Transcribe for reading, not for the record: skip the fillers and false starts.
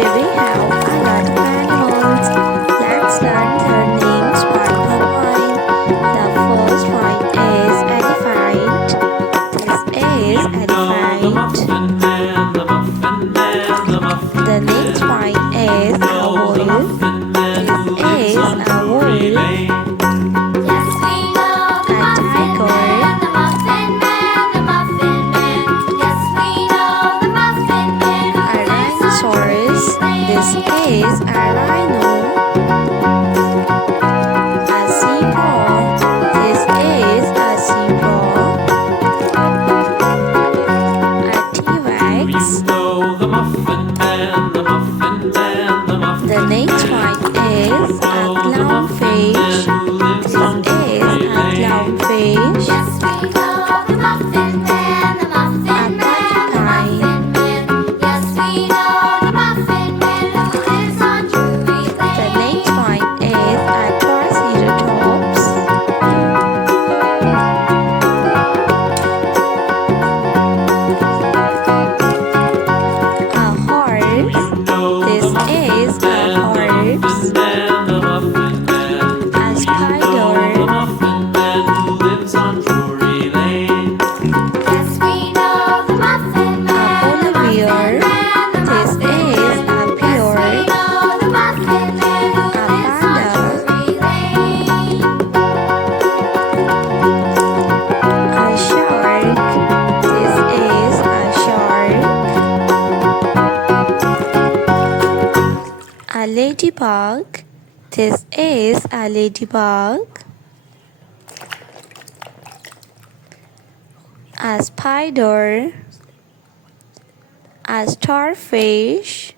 Today we have a lot of animals. Let's learn their names one by one. The first one is elephant. This is elephant. The next one is a wolf. This is a wolf. A tiger. A dinosaurs. This is a rhino. A zebra. This is a zebra. A T-Rex. The next one is a clownfish. This is a clownfish. A ladybug. This is a ladybug. A spider. A starfish.